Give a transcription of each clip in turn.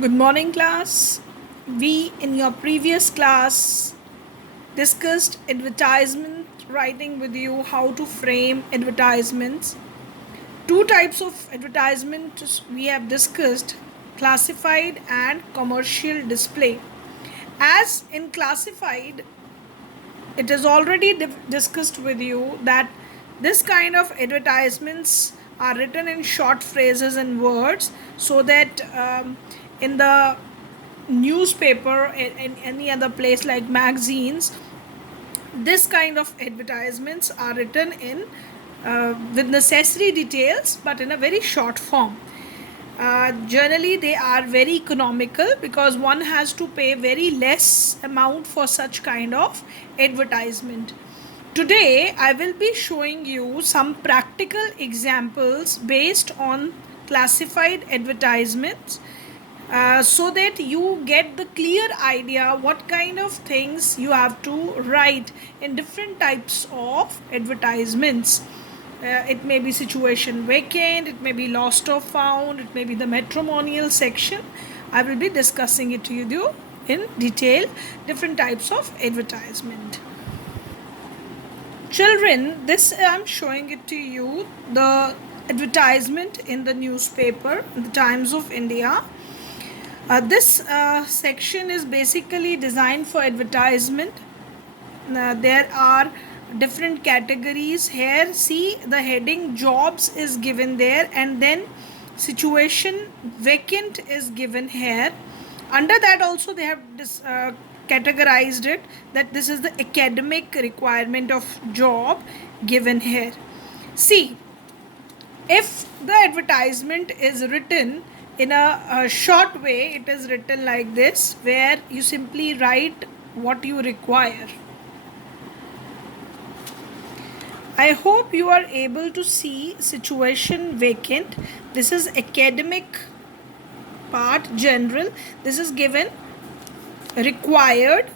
Good morning, class. We, in your previous class, discussed advertisement writing with you, how to frame advertisements. Two types of advertisements we have discussed: classified and commercial display. As in classified, it is already discussed with you that this kind of advertisements are written in short phrases and words so that in the newspaper and any other place like magazines, this kind of advertisements are written in with necessary details but in a very short form. Generally they are very economical because one has to pay very less amount for such kind of advertisement. Today I will be showing you some practical examples based on classified advertisements, so that you get the clear idea what kind of things you have to write in different types of advertisements. It may be situation vacant, it may be lost or found, it may be the matrimonial section. I will be discussing it to you in detail, different types of advertisement. Children, this I'm showing it to you, the advertisement in the newspaper, the Times of India. This section is basically designed for advertisement. There are different categories here. See, the heading jobs is given there, and then situation vacant is given here. Under that also they have categorized it that this is the academic requirement of job given here. See, if the advertisement is written in a short way, it is written like this, where you simply write what you require. I hope you are able to see situation vacant. This is academic part, general. This is given required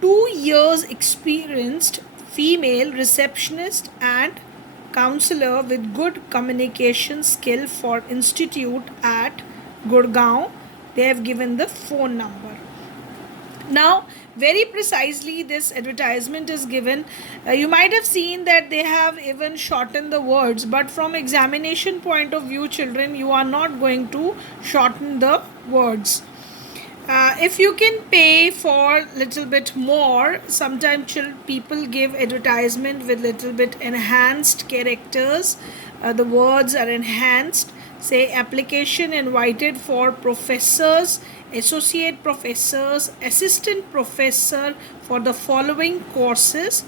2 years experienced female receptionist and counselor with good communication skill for institute at Gurgaon. They have given the phone number. Now, very precisely, this advertisement is given. You might have seen that they have even shortened the words, but from examination point of view, children, you are not going to shorten the words. If you can pay for little bit more, sometimes people give advertisement with little bit enhanced characters. The words are enhanced. Say application invited for professors, associate professors, assistant professor for the following courses: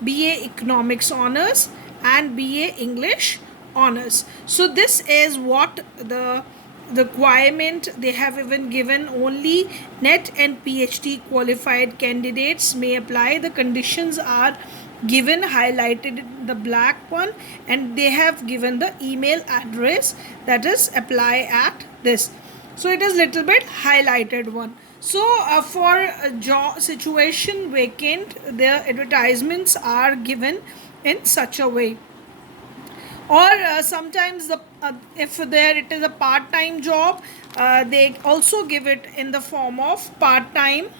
BA Economics Honors and BA English Honors. So this is what the requirement they have even given. Only NET and PhD qualified candidates may apply. The conditions are given highlighted in the black one, and they have given the email address, that is apply at this. So it is little bit highlighted one. So for a job situation vacant, the advertisements are given in such a way. Or sometimes if there it is a part-time job, they also give it in the form of part-time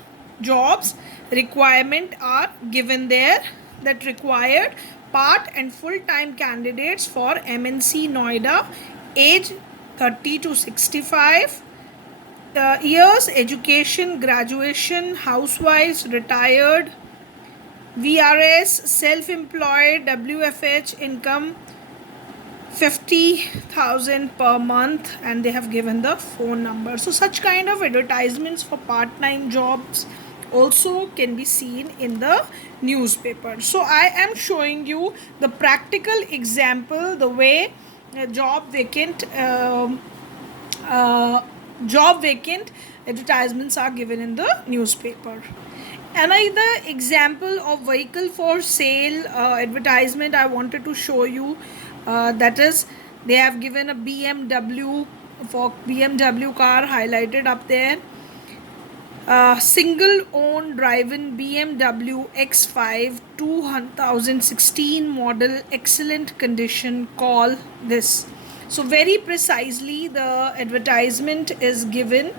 jobs. Requirement are given there, that required part and full-time candidates for MNC Noida, age 30 to 65 years, education graduation, housewives, retired, VRS, self-employed, WFH, income 50,000 per month, and they have given the phone number. So such kind of advertisements for part-time jobs also can be seen in the newspaper. So I am showing you the practical example, the way job vacant advertisements are given in the newspaper. Another example of vehicle for sale advertisement I wanted to show you, that is, they have given a BMW, for BMW car highlighted up there. Single owned driven BMW X5 2016 model, excellent condition, call this. So very precisely the advertisement is given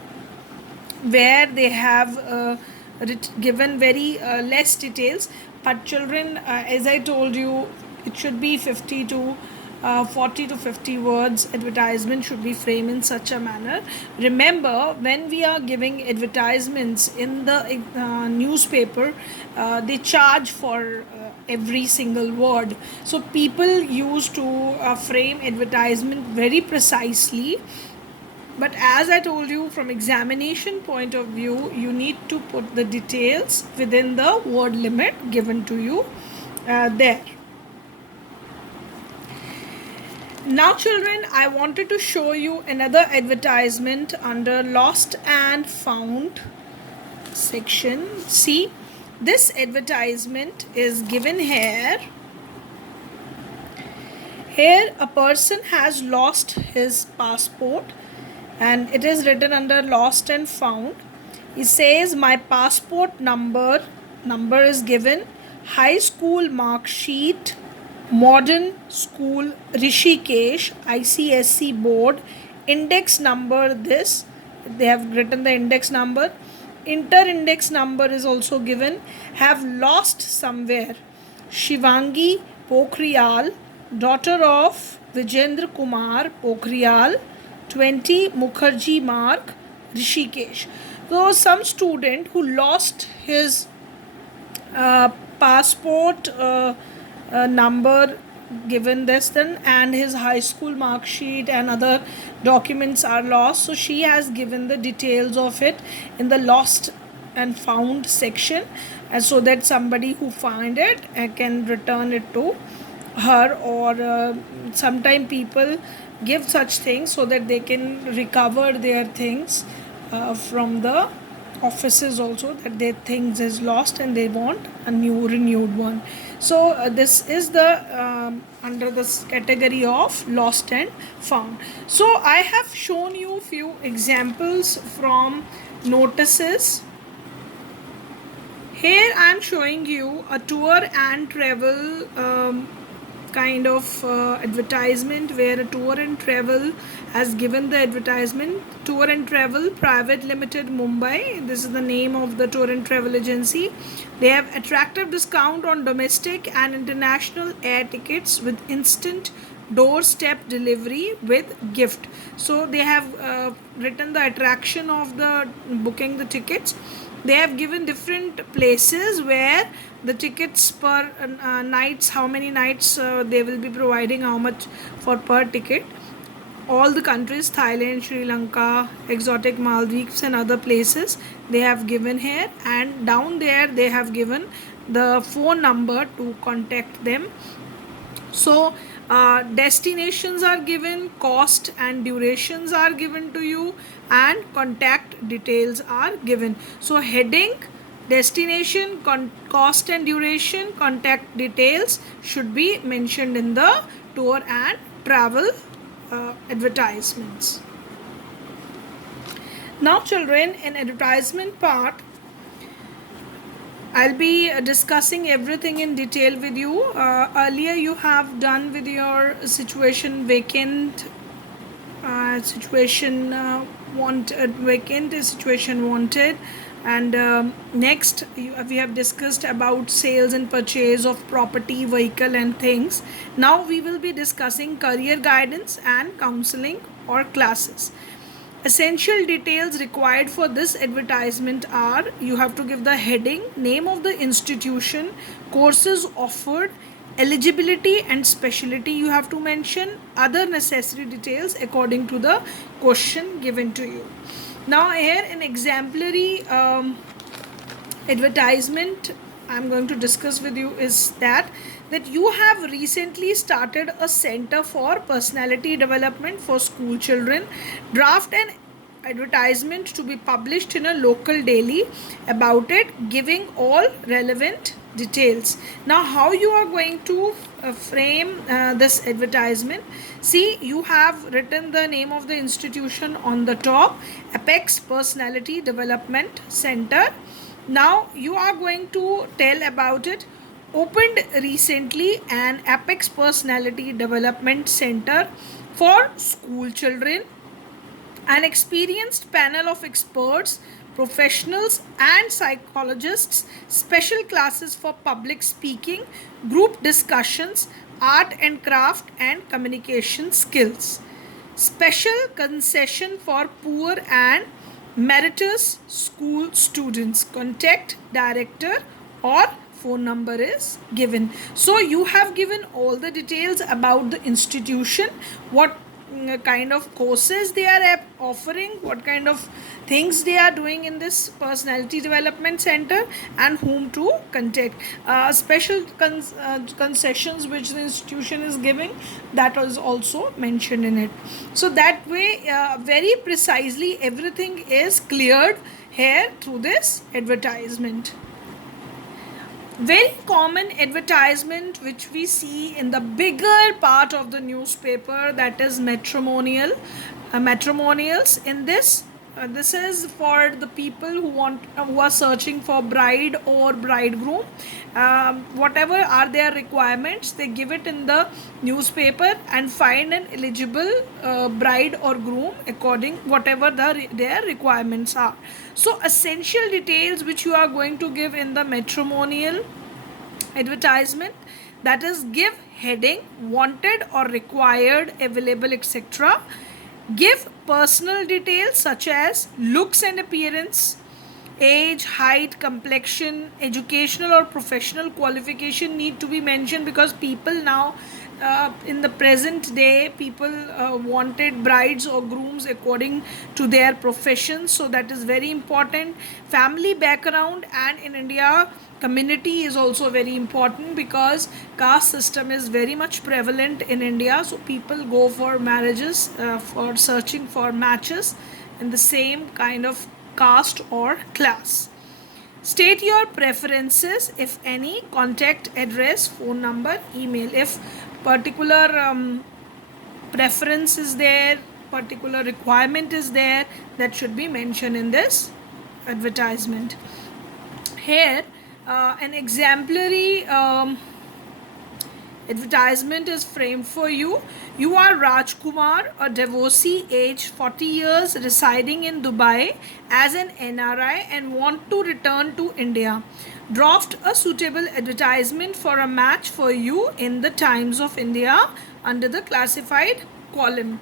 where they have given very less details. But children, as I told you, it should be 50 to 40 to 50 words. Advertisement should be framed in such a manner. Remember, when we are giving advertisements in the newspaper, they charge for every single word. So people used to frame advertisement very precisely. But as I told you, from examination point of view, you need to put the details within the word limit given to you there. Now children, I wanted to show you another advertisement under lost and found section. See, this advertisement is given here. Here a person has lost his passport and it is written under lost and found. It says my passport number is given, high school mark sheet, modern school Rishikesh, ICSC board, index number this, they have written the index number, inter index number is also given, have lost somewhere, Shivangi Pokhriyal, daughter of Vijendra Kumar Pokhriyal, 20 Mukherjee Mark, Rishikesh. So some student who lost his passport number given this then, and his high school mark sheet and other documents are lost, so she has given the details of it in the lost and found section, and so that somebody who find it can return it to her, or sometime people give such things so that they can recover their things from the offices also, that their things is lost and they want a new renewed one. So this is the under this category of lost and found. So I have shown you few examples from notices. Here I am showing you a tour and travel kind of advertisement, where a tour and travel has given the advertisement. Tour and Travel Private Limited, Mumbai, this is the name of the tour and travel agency. They have attractive discount on domestic and international air tickets with instant doorstep delivery with gift. So they have written the attraction of the booking the tickets. They have given different places where the tickets per nights, how many nights they will be providing, how much for per ticket. All the countries, Thailand, Sri Lanka, exotic Maldives and other places they have given here, and down there they have given the phone number to contact them. So destinations are given, cost and durations are given to you, and contact details are given. So heading, destination, cost and duration, contact details should be mentioned in the tour and travel advertisements. Now children, in advertisement part, I'll be discussing everything in detail with you. Earlier you have done with your situation vacant, situation wanted, vacant is situation wanted, and next we have discussed about sales and purchase of property, vehicle and things. Now we will be discussing career guidance and counseling or classes. Essential details required for this advertisement are: you have to give the heading, name of the institution, courses offered, eligibility and specialty you have to mention, other necessary details according to the question given to you. Now here an exemplary advertisement I'm going to discuss with you is that you have recently started a center for personality development for school children. Draft an advertisement to be published in a local daily about it, giving all relevant details. Now how you are going to frame this advertisement? See, you have written the name of the institution on the top, Apex Personality Development Center. Now you are going to tell about it. Opened recently an Apex Personality Development Center for school children. An experienced panel of experts professionals and psychologists, special classes for public speaking, group discussions, art and craft, and communication skills. Special concession for poor and meritorious school students. Contact director or phone number is given. So you have given all the details about the institution, what kind of courses they are offering, what kind of things they are doing in this personality development center, and whom to contact. Special concessions which the institution is giving, that was also mentioned in it. So that way, very precisely everything is cleared here through this advertisement. Very common advertisement which we see in the bigger part of the newspaper, that is matrimonial, matrimonials. In this, this is for the people who are searching for bride or bridegroom. Whatever are their requirements, they give it in the newspaper and find an eligible bride or groom according whatever their requirements are. So essential details which you are going to give in the matrimonial advertisement, that is, give heading wanted or required, available, etc. Give personal details such as looks and appearance, age, height, complexion, educational or professional qualification need to be mentioned, because people now in the present day, people wanted brides or grooms according to their profession, so that is very important. Family background, and in India, community is also very important, because caste system is very much prevalent in India, so people go for marriages, for searching for matches in the same kind of caste or class. State your preferences, if any, contact address, phone number, email. If particular preference is there, particular requirement is there, that should be mentioned in this advertisement. Here, an exemplary advertisement is framed for you. You are Rajkumar, a divorcee, age 40 years, residing in Dubai as an NRI and want to return to India. Draft a suitable advertisement for a match for you in the Times of India under the classified column.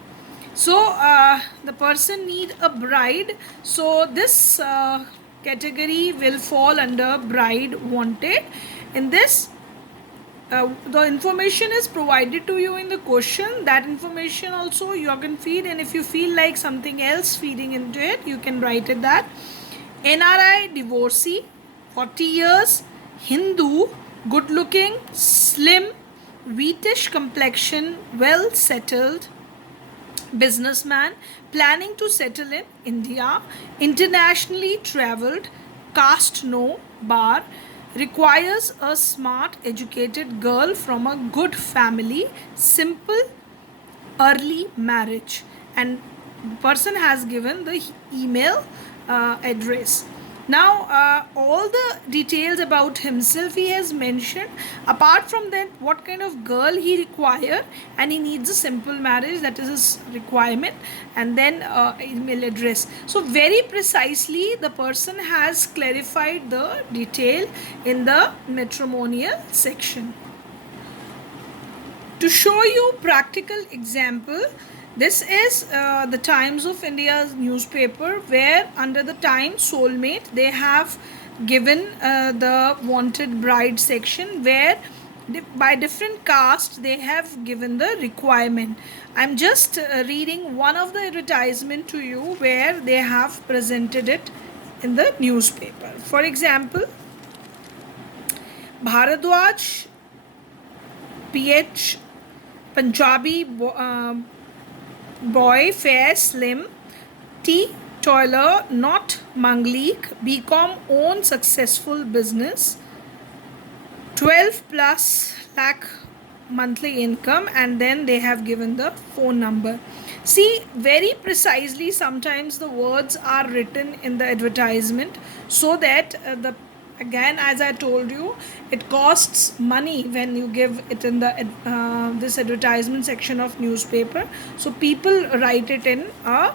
So the person need a bride, so this category will fall under bride wanted. In this, the information is provided to you in the question. That information also you can feed, and if you feel like something else feeding into it, you can write it that NRI, divorcee, 40 years, Hindu, good looking, slim, wheatish complexion, well settled, businessman, planning to settle in India, internationally traveled, caste no, bar, requires a smart educated girl from a good family, simple, early marriage, and the person has given the email address. Now all the details about himself he has mentioned. Apart from that, what kind of girl he require, and he needs a simple marriage, that is his requirement, and then email address. So very precisely the person has clarified the detail in the matrimonial section. To show you practical example, this is the Times of India's newspaper, where under the Times Soulmate they have given the wanted bride section, where by different caste they have given the requirement. I'm just reading one of the advertisement to you where they have presented it in the newspaper. For example, Bharadwaj, PH, Punjabi boy, fair, slim, T, toiler, not Manglik, BCom, own successful business, 12 plus lakh monthly income, and then they have given the phone number. See, very precisely sometimes the words are written in the advertisement, so that again, as I told you, it costs money when you give it in the this advertisement section of newspaper. So people write it in a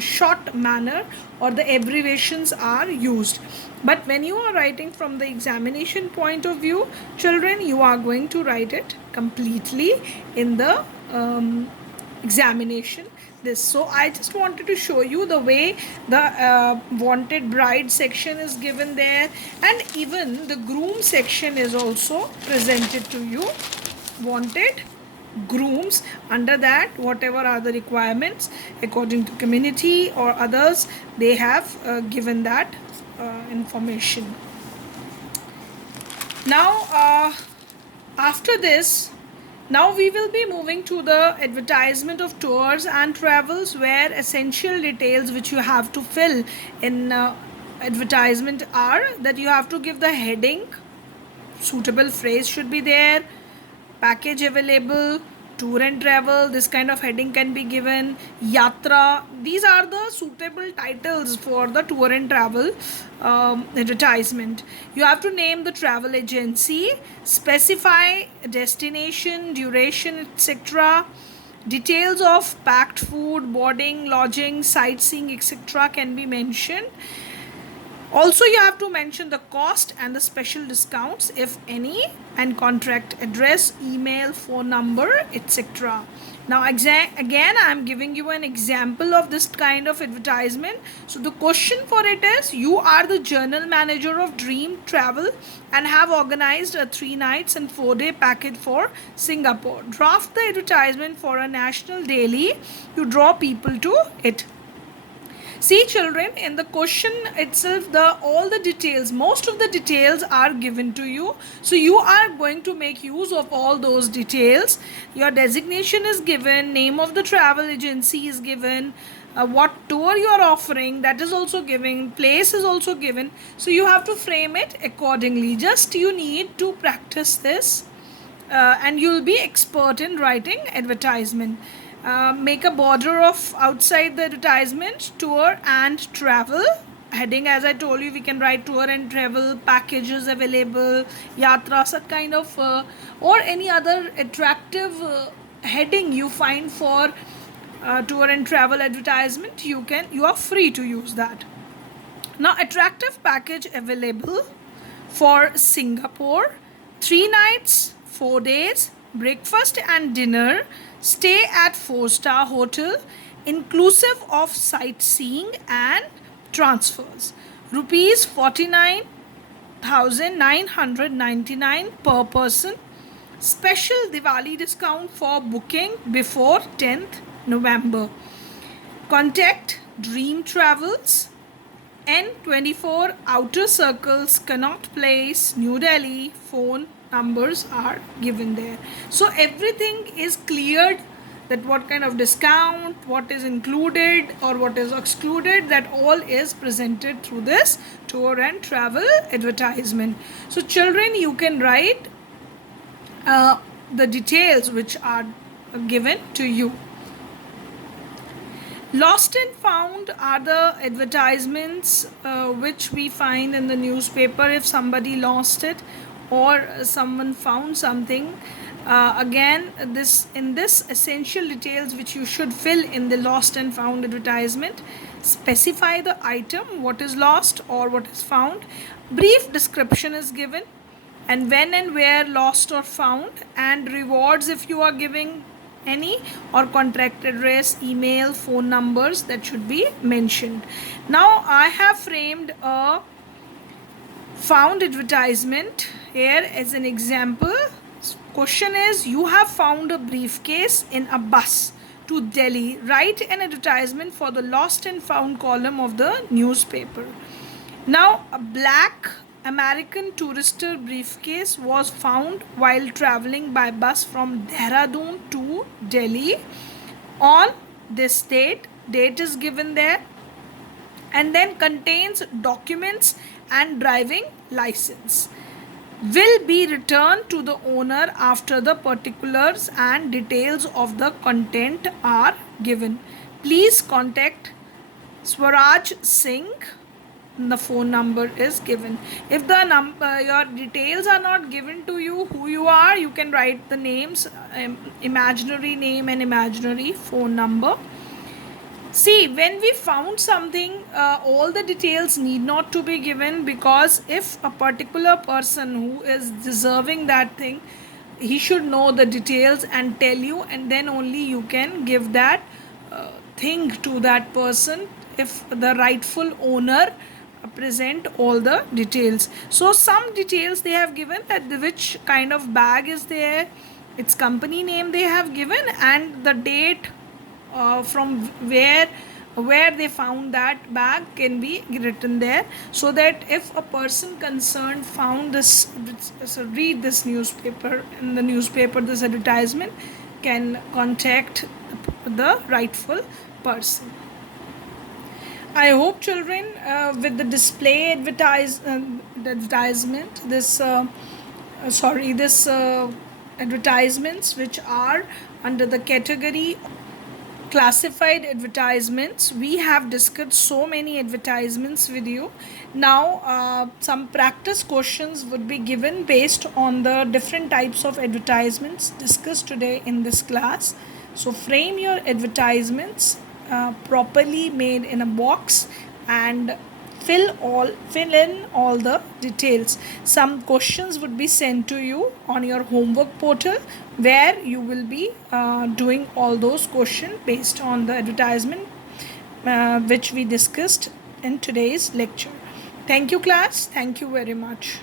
short manner, or the abbreviations are used. But when you are writing from the examination point of view, children, you are going to write it completely in the examination. This, so I just wanted to show you the way the wanted bride section is given there, and even the groom section is also presented to you. Wanted grooms, under that whatever are the requirements according to community or others, they have given that information. Now after this, now we will be moving to the advertisement of tours and travels, where essential details which you have to fill in advertisement are that you have to give the heading, suitable phrase should be there, package available, tour and travel, this kind of heading can be given, yatra, these are the suitable titles for the tour and travel advertisement. You have to name the travel agency, specify destination, duration, etc. Details of packed food, boarding, lodging, sightseeing, etc. can be mentioned. Also, you have to mention the cost and the special discounts, if any, and contract address, email, phone number, etc. Now, again, I am giving you an example of this kind of advertisement. So, the question for it is, you are the general manager of Dream Travel and have organized a 3 nights and 4-day package for Singapore. Draft the advertisement for a national daily to draw people to it. See children, in the question itself, all the details, most of the details are given to you. So you are going to make use of all those details. Your designation is given, name of the travel agency is given, what tour you are offering, that is also given, place is also given. So you have to frame it accordingly. Just you need to practice this and you will be expert in writing advertisement. Make a border of outside the advertisement, tour and travel heading. As I told you, we can write tour and travel, packages available, yatra, such kind of or any other attractive heading you find for tour and travel advertisement. You are free to use that. Now, attractive package available for Singapore, 3 nights, 4 days, breakfast and dinner, stay at 4-star hotel, inclusive of sightseeing and transfers. Rupees 49,999 per person. Special Diwali discount for booking before 10th November. Contact Dream Travels, N24 Outer Circles, Connaught Place, New Delhi. Phone numbers are given there. So everything is cleared, that what kind of discount, what is included or what is excluded, that all is presented through this tour and travel advertisement. So children, you can write the details which are given to you. Lost and found are the advertisements which we find in the newspaper if somebody lost it or someone found something. Again, in this essential details which you should fill in the lost and found advertisement, specify the item, what is lost or what is found. Brief description is given, and when and where lost or found, and rewards if you are giving any, or contract address, email, phone numbers, that should be mentioned. Now I have framed a found advertisement here as an example. Question is, you have found a briefcase in a bus to Delhi. Write an advertisement for the lost and found column of the newspaper. Now, a black American Tourister briefcase was found while traveling by bus from Dehradun to Delhi on this date. Date is given there, and then contains documents and driving license. Will be returned to the owner after the particulars and details of the content are given. Please contact Swaraj Singh. The phone number is given. If the your details are not given to you, who you are, you can write the names, imaginary name and imaginary phone number. See, when we found something, all the details need not to be given, because if a particular person who is deserving that thing, he should know the details and tell you, and then only you can give that thing to that person if the rightful owner present all the details. So some details they have given, that which kind of bag is there, its company name they have given, and the date from where they found that bag can be written there, so that if a person concerned found this, so read this newspaper, in the newspaper this advertisement, can contact the rightful person. I hope children, with the display advertisement, this advertisements which are under the category classified advertisements, we have discussed so many advertisements with you. Now some practice questions would be given based on the different types of advertisements discussed today in this class. So frame your advertisements properly made in a box, and fill in all the details. Some questions would be sent to you on your homework portal, where you will be doing all those questions based on the advertisement which we discussed in today's lecture. Thank you class, thank you very much.